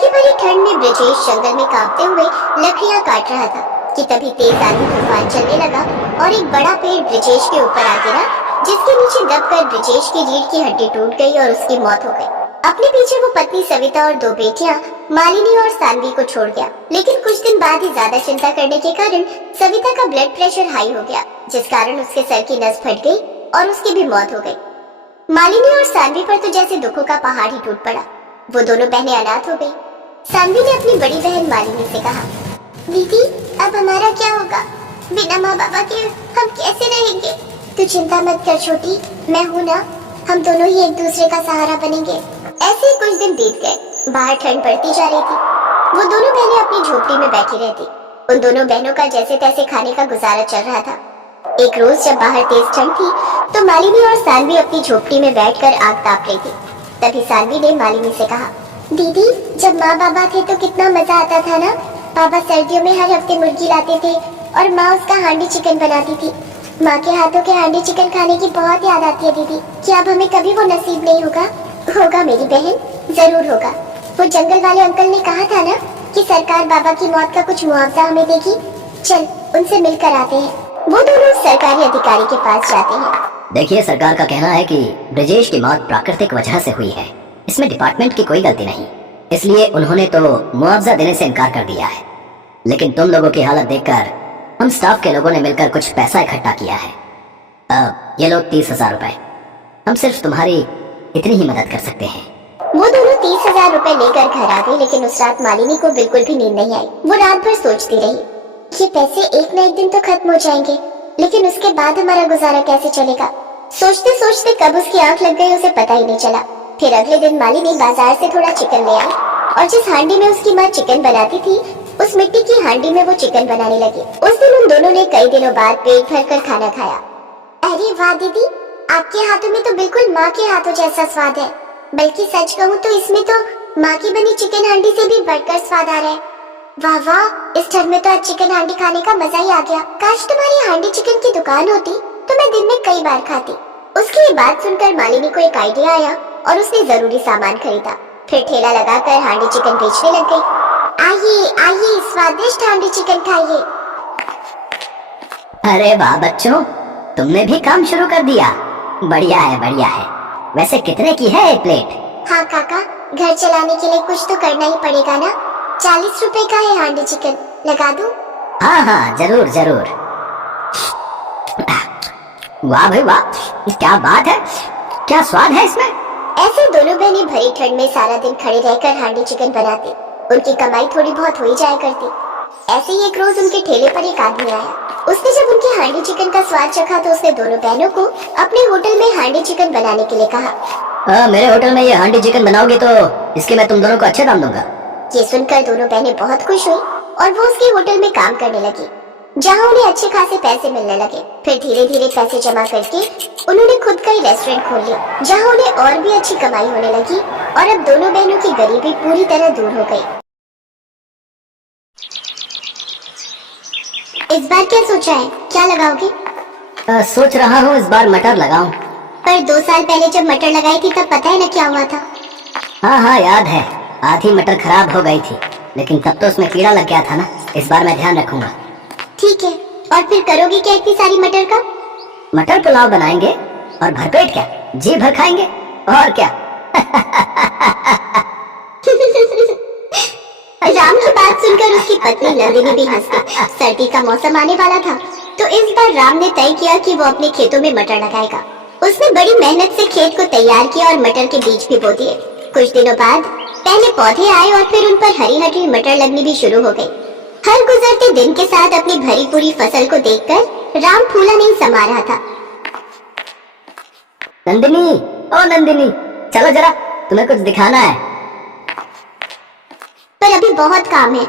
कड़ाके भरी ठंड में ब्रजेश जंगल में कांपते हुए लकड़ियां काट रहा था कि तभी तेज आंधी तूफान चलने लगा और एक बड़ा पेड़ ब्रजेश के ऊपर आ गिरा, जिसके नीचे दबकर ब्रजेश की रीढ़ की हड्डी टूट गई और उसकी मौत हो गई। अपने पीछे वो पत्नी सविता और दो बेटियां मालिनी और सानवी को छोड़ गया, लेकिन कुछ दिन बाद ही ज्यादा चिंता करने के कारण सविता का ब्लड प्रेशर हाई हो गया, जिस कारण उसके सर की नस फट गई और उसकी भी मौत हो गई। मालिनी और सानवी पर तो जैसे दुखों का पहाड़ ही टूट पड़ा। वो दोनों बहनें अनाथ हो गई। सानवी ने अपनी बड़ी बहन मालिनी से कहा, दीदी अब हमारा क्या होगा? बिना माँ बाबा के हम कैसे रहेंगे? तू चिंता मत कर छोटी, मैं हूँ ना, हम दोनों ही एक दूसरे का सहारा बनेंगे। ऐसे ही कुछ दिन बीत गए। बाहर ठंड बढ़ती जा रही थी। वो दोनों बहनें अपनी झोपड़ी में बैठी रहती। उन दोनों बहनों का जैसे तैसे खाने का गुजारा चल रहा था। एक रोज जब बाहर तेज ठंड थी तो मालिनी और सानवी अपनी झोपड़ी में बैठकर आग ताप रही थी। तभी सानवी ने मालिनी से कहा, दीदी जब माँ बाबा थे तो कितना मजा आता था ना। पापा सर्दियों में हर हफ्ते मुर्गी लाते थे और माँ उसका हांडी चिकन बनाती थी। माँ के हाथों के हांडी चिकन खाने की बहुत याद आती है दीदी। क्या अब हमें कभी वो नसीब नहीं होगा? होगा मेरी बहन, जरूर होगा। वो जंगल वाले अंकल ने कहा था ना कि सरकार बाबा की मौत का कुछ मुआवजा हमें देगी। चल उनसे मिलकर आते हैं। वो दोनों सरकारी अधिकारी के पास जाते हैं। देखिए, सरकार का कहना है कि ब्रजेश की मौत प्राकृतिक वजह से हुई है, इसमें डिपार्टमेंट की कोई गलती नहीं, इसलिए उन्होंने तो मुआवजा देने से इनकार कर दिया है। लेकिन तुम लोगों की हालत देखकर हम स्टाफ के लोगों ने मिलकर कुछ पैसा इकट्ठा किया है। ये लो 30,000 रुपए। हम सिर्फ तुम्हारी इतनी ही मदद कर सकते हैं। वो दोनों 30,000 रुपए लेकर घर आ गए, लेकिन उस रात मालिनी को बिल्कुल भी नींद नहीं आई। वो रात भर सोचती रही, ये पैसे एक न एक दिन तो खत्म हो जाएंगे, लेकिन उसके बाद हमारा गुजारा कैसे चलेगा? सोचते सोचते कब उसकी आंख लग गई उसे पता ही नहीं चला। फिर अगले दिन मालिनी बाजार से थोड़ा चिकन ले आई और जिस हांडी में उसकी माँ चिकन बनाती थी उस मिट्टी की हांडी में वो चिकन बनाने लगी। उस दिन उन दोनों ने कई दिनों बाद पेट भर कर खाना खाया। अरे वाह दीदी, आपके हाथों में तो बिल्कुल माँ के हाथों जैसा स्वाद है। बल्कि सच कहूँ तो इसमें तो माँ की बनी चिकन हांडी से भी बढ़कर स्वाद आ रहा है। वाह वाह, इस ठंड में तो आज चिकन हांडी खाने का मजा ही आ गया। काश तुम्हारी हांडी चिकन की दुकान होती तो मैं दिन में कई बार खाती। उसकी ये बात सुनकर मालिनी को एक आइडिया आया और उसने जरूरी सामान खरीदा। फिर ठेला लगाकर हांडी चिकन बेचने लग गई। आइए आइए, स्वादिष्ट हांडी चिकन खाइए। अरे वाह बच्चों, तुमने भी काम शुरू कर दिया। बढ़िया है, बढ़िया है। वैसे कितने की है एक प्लेट? हाँ काका, घर चलाने के लिए कुछ तो करना ही पड़ेगा ना। 40 रुपए का है हांडी चिकन, लगा दूं? हाँ हाँ, जरूर जरूर। वाह भाई वाह, क्या बात है, क्या स्वाद है इसमें। ऐसे दोनों बहनें भरी ठंड में सारा दिन खड़े रहकर हांडी चिकन बनाती। उनकी कमाई थोड़ी बहुत हो ही जाया करती। ऐसे ही एक रोज उनके ठेले पर एक आदमी आया। उसने जब उनकी हांडी चिकन का स्वाद चखा तो उसने दोनों बहनों को अपने होटल में हांडी चिकन बनाने के लिए कहा। मेरे होटल में ये हांडी चिकन बनाओगे तो इसके मैं तुम दोनों को अच्छे दाम दूंगा। ये सुनकर दोनों बहनें बहुत खुश हुई और वो उसके होटल में काम करने लगी, जहाँ उन्हें अच्छे खासे पैसे मिलने लगे। फिर धीरे धीरे पैसे जमा करके उन्होंने खुद का ही रेस्टोरेंट खोल लिया, जहाँ उन्हें और भी अच्छी कमाई होने लगी और अब दोनों बहनों की गरीबी पूरी तरह दूर हो गई। इस बार क्या सोचा है, क्या लगाओगे? सोच रहा हूँ इस बार मटर लगाऊं। पर 2 साल पहले जब मटर लगाई थी तब पता है ना क्या हुआ था? हाँ हाँ याद है, आधी मटर खराब हो गई थी, लेकिन तब तो उसमें कीड़ा लग गया था ना। इस बार मैं ध्यान रखूंगा। ठीक है, और फिर करोगे क्या इतनी सारी मटर का? मटर पुलाव बनाएंगे और भरपेट क्या, जी भर खाएंगे और क्या। राम की बात सुनकर उसकी पत्नी नंदिनी भी हंस गई। सर्दी का मौसम आने वाला था तो इस बार राम ने तय किया कि वो अपने खेतों में मटर लगाएगा। उसने बड़ी मेहनत से खेत को तैयार किया और मटर के बीज भी बो दिए। कुछ दिनों बाद पहले पौधे आए और फिर उन पर हरी हरी मटर लगनी भी शुरू हो गई। हर गुजरते दिन के साथ अपनी भरी पूरी फसल को देखकर राम फूला नहीं समा रहा था। नंदिनी, ओ नंदिनी, चलो जरा, तुम्हें कुछ दिखाना है। पर अभी बहुत काम है।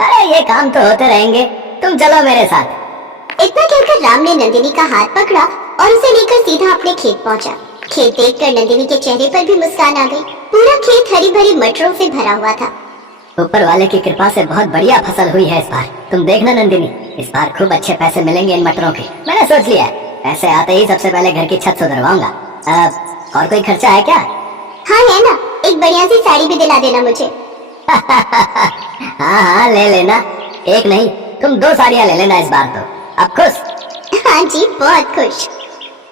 अरे ये काम तो होते रहेंगे, तुम चलो मेरे साथ। इतना कहकर राम ने नंदिनी का हाथ पकड़ा और उसे लेकर सीधा अपने खेत पहुंचा। खेत देखकर नंदिनी के चेहरे पर भी मुस्कान आ गई। पूरा खेत हरी भरी मटरों से भरा हुआ था। ऊपर वाले की कृपा से बहुत बढ़िया फसल हुई है इस बार। तुम देखना नंदिनी, इस बार खूब अच्छे पैसे मिलेंगे इन मटरों के। मैंने सोच लिया है, पैसे आते ही सबसे पहले घर की छत सुधरवाऊंगा। और कोई खर्चा है क्या? हाँ है ना, एक बढ़िया सी साड़ी भी दिला देना मुझे। हाँ हाँ ले लेना, एक नहीं तुम 2 साड़ियाँ ले लेना इस बार तो। अब खुश? हाँ जी, बहुत खुश।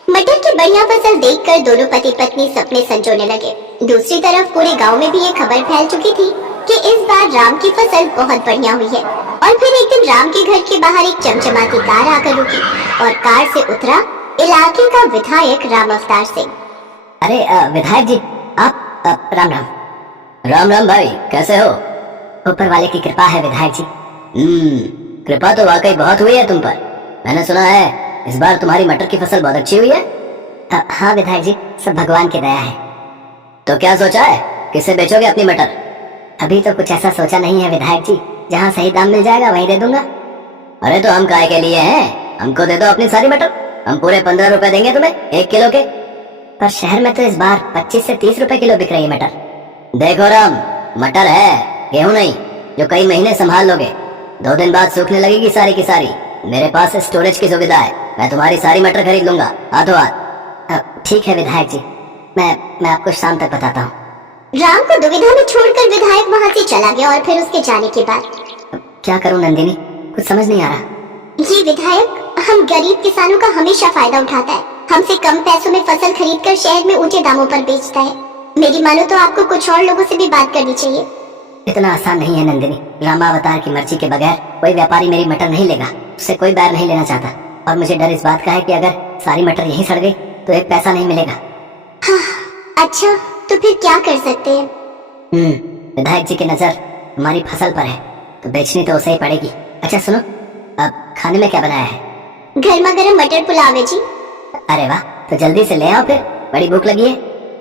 मटर की बढ़िया फसल देखकर दोनों पति पत्नी सपने संजोने लगे। दूसरी तरफ पूरे गांव में भी ये खबर फैल चुकी थी कि इस बार राम की फसल बहुत बढ़िया हुई है। और फिर एक दिन राम के घर के बाहर एक चमचमाती कार आकर रुकी और कार से उतरा इलाके का विधायक राम अवतार सिंह। अरे विधायक जी, आप राम राम। राम राम भाई, कैसे हो? ऊपर वाले की कृपा है विधायक जी। कृपा तो वाकई बहुत हुई है तुम पर। मैंने सुना है इस बार तुम्हारी मटर की फसल बहुत अच्छी हुई है। हाँ विधायक जी, सब भगवान की दया है। तो क्या सोचा है, किससे बेचोगे अपनी मटर? अभी तो कुछ ऐसा सोचा नहीं है विधायक जी, जहाँ सही दाम मिल जाएगा वहीं दे दूंगा। अरे तो हम काहे के लिए हैं, हमको दे दो अपनी सारी मटर, हम पूरे 15 रुपए देंगे तुम्हें 1 किलो के। पर शहर में तो इस बार 25 से 30 रुपए किलो बिक रही है मटर। देखो राम, मटर है, गेहूं नहीं, जो कई महीने संभाल लोगे। 2 दिन बाद सूखने लगेगी सारी की सारी। मेरे पास स्टोरेज की सुविधा है, मैं तुम्हारी सारी मटर खरीद लूंगा हाथों हाथ। ठीक है विधायक जी, मैं आपको शाम तक बताता हूँ। राम को दुविधा में छोड़कर विधायक वहाँ से चला गया और फिर उसके जाने के बाद क्या करूँ नंदिनी, कुछ समझ नहीं आ रहा। ये विधायक हम गरीब किसानों का हमेशा फायदा उठाता है, हमसे कम पैसों में फसल खरीदकर शहर में ऊंचे दामों पर बेचता है। मेरी मानो तो आपको कुछ और लोगों से भी बात करनी चाहिए। इतना आसान नहीं है नंदिनी, रामावतार की मर्जी के बगैर कोई व्यापारी मेरी मटर नहीं लेगा, उससे कोई बैर नहीं लेना चाहता। और मुझे डर इस बात का है कि अगर सारी मटर यहीं सड़ गई तो 1 पैसा नहीं मिलेगा। हाँ, अच्छा तो फिर क्या कर सकते हैं? विधायक जी की नजर हमारी फसल पर है तो बेचनी तो उसे ही पड़ेगी। अच्छा सुनो, अब खाने में क्या बनाया है? गर्मा गर्म मटर पुलाव है जी। अरे वाह, तो जल्दी से ले आओ फिर, बड़ी भूख लगी है।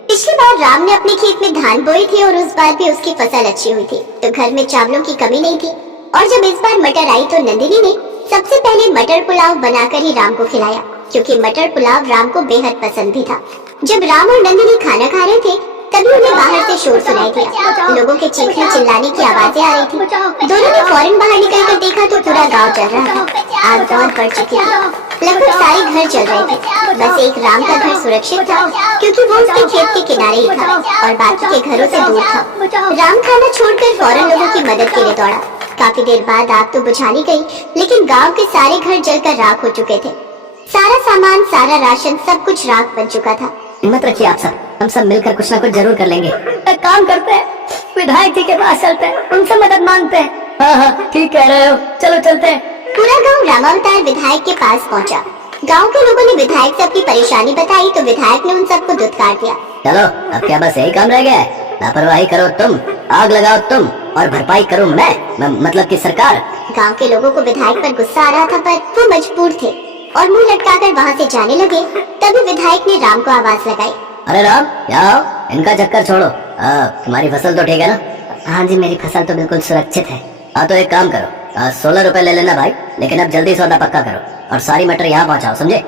पिछली बार राम ने अपने खेत में धान बोए थे और उस बार भी उसकी फसल अच्छी हुई थी, तो घर में चावलों की कमी नहीं थी। और जब इस बार मटर आई तो नंदिनी ने सबसे पहले मटर पुलाव बनाकर ही राम को खिलाया, क्योंकि मटर पुलाव राम को बेहद पसंद भी था। जब राम और नंदिनी खाना खा रहे थे तभी उन्हें बाहर से शोर सुनाई दिया। लोगों के चीखने चिल्लाने की आवाजें आ रही थी। दोनों ने फौरन बाहर निकलकर देखा तो पूरा गांव जल रहा था। आग बहुत बढ़ चुकी थी, लगभग सारे घर जल रहे थे। बस एक राम का घर सुरक्षित था, क्योंकि वो उसके खेत के किनारे ही था और बाकी के घरों से दूर था। राम खाना छोड़कर फौरन लोगों की मदद के लिए दौड़ा। काफी देर बाद आग तो बुझानी गई, लेकिन गाँव के सारे घर जलकर राख हो चुके थे। सारा सामान, सारा राशन, सब कुछ राख बन चुका था। हिम्मत रखिए आप सब, हम सब मिलकर कुछ ना कुछ जरूर कर लेंगे। एक काम करते हैं, विधायक जी के पास चलते हैं, उनसे मदद मांगते हैं। हाँ ठीक कह रहे हो, चलो चलते हैं। पूरा गांव रामावतार विधायक के पास पहुंचा। गांव के लोगों ने विधायक से अपनी परेशानी बताई तो विधायक ने उन सबको धुतकार दिया। चलो अब क्या बस यही काम रह गया है? लापरवाही करो तुम, आग लगाओ तुम और भरपाई करूँ मैं मतलब की सरकार। गांव के लोगों को विधायक पर गुस्सा आ रहा था, पर वो मजबूर थे और मुंह लटकाकर वहाँ से जाने लगे। तभी विधायक ने राम को आवाज लगाई। अरे राम, क्या हो? इनका चक्कर छोड़ो, तुम्हारी फसल तो ठीक है ना? हाँ जी, मेरी फसल तो बिल्कुल सुरक्षित है। हाँ तो एक काम करो, 16 रुपए ले लेना भाई, लेकिन अब जल्दी सौदा पक्का करो और सारी मटर यहाँ पहुँचाओ, समझे?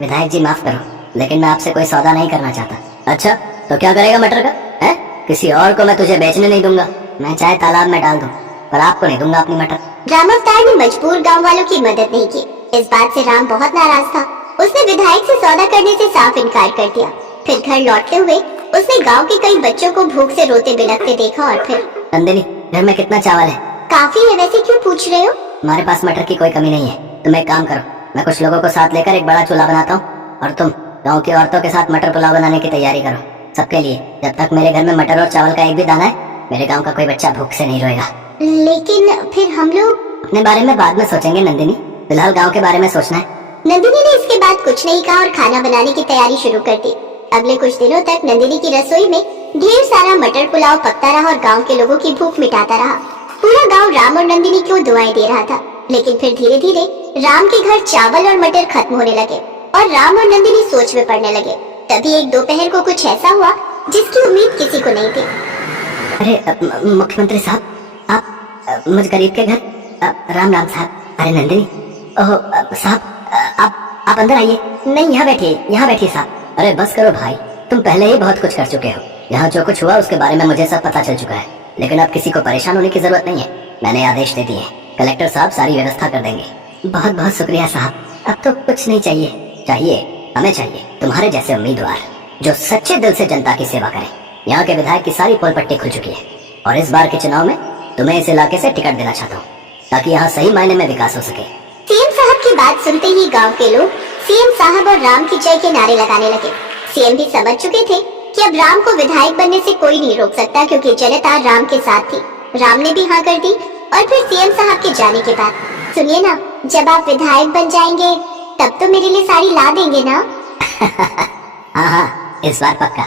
विधायक जी माफ करो, लेकिन मैं आपसे कोई सौदा नहीं करना चाहता। अच्छा तो क्या करेगा मटर का? है किसी और को मैं तुझे बेचने नहीं दूंगा, मैं चाहे तालाब में डाल दूं, पर आपको नहीं दूंगा अपनी मटर। रामावतार ने मजबूर गांव वालों की मदद नहीं की। इस बात से राम बहुत नाराज था। उसने विधायक से सौदा करने से साफ इनकार कर दिया। फिर घर लौटते हुए उसने गांव के कई बच्चों को भूख से रोते बिलखते देखा और फिर नंदिनी, घर में कितना चावल है? काफी है, वैसे क्यों पूछ रहे हो? हमारे पास मटर की कोई कमी नहीं है। तुम एक काम करो, मैं कुछ लोगों को साथ लेकर एक बड़ा चूल्हा बनाता हूँ और तुम गाँव की औरतों के साथ मटर पुलाव बनाने की तैयारी करो सबके लिए। जब तक मेरे घर में मटर और चावल का एक भी दाना है, मेरे गाँव का कोई बच्चा भूख से नहीं रोएगा। लेकिन फिर हम लोग अपने बारे में बाद में सोचेंगे नंदिनी, फिलहाल गाँव के बारे में सोचना है। नंदिनी ने इसके बाद कुछ नहीं कहा और खाना बनाने की तैयारी शुरू कर दी। अगले कुछ दिनों तक नंदिनी की रसोई में ढेर सारा मटर पुलाव पकता रहा और गांव के लोगों की भूख मिटाता रहा। पूरा गांव राम और नंदिनी को दुआएं दे रहा था। लेकिन फिर धीरे धीरे राम के घर चावल और मटर खत्म होने लगे और राम और नंदिनी सोच में पड़ने लगे। तभी एक दोपहर को कुछ ऐसा हुआ जिसकी उम्मीद किसी को नहीं थी। अरे मुख्यमंत्री साहब, आप मुझ गरीब के घर। राम राम साहब। अरे नंदिनी, ओह साहब, आप अंदर आइए। नहीं, यहाँ बैठिए साहब। अरे बस करो भाई, तुम पहले ही बहुत कुछ कर चुके हो। यहाँ जो कुछ हुआ उसके बारे में मुझे सब पता चल चुका है, लेकिन अब किसी को परेशान होने की जरूरत नहीं है। मैंने आदेश दे दिए, कलेक्टर साहब सारी व्यवस्था कर देंगे। बहुत बहुत शुक्रिया साहब, अब तो कुछ नहीं चाहिए। हमें चाहिए तुम्हारे जैसे उम्मीदवार जो सच्चे दिल से जनता की सेवा करें। यहाँ के विधायक की सारी पोल पट्टी खुल चुकी है और इस बार के चुनाव में तुम्हें इस इलाके से टिकट देना चाहता हूँ ताकि यहाँ सही मायने में विकास हो सके। सीएम साहब की बात सुनते ही गांव के लोग सीएम साहब और राम की जय के नारे लगाने लगे। सीएम भी समझ चुके थे कि अब राम को विधायक बनने से कोई नहीं रोक सकता, क्योंकि जनता राम के साथ थी। राम ने भी हाँ कर दी। और फिर सीएम साहब के जाने के बाद, सुनिए ना, जब आप विधायक बन जाएंगे तब तो मेरे लिए साड़ी ला देंगे ना? हाँ हाँ, इस बार पक्का।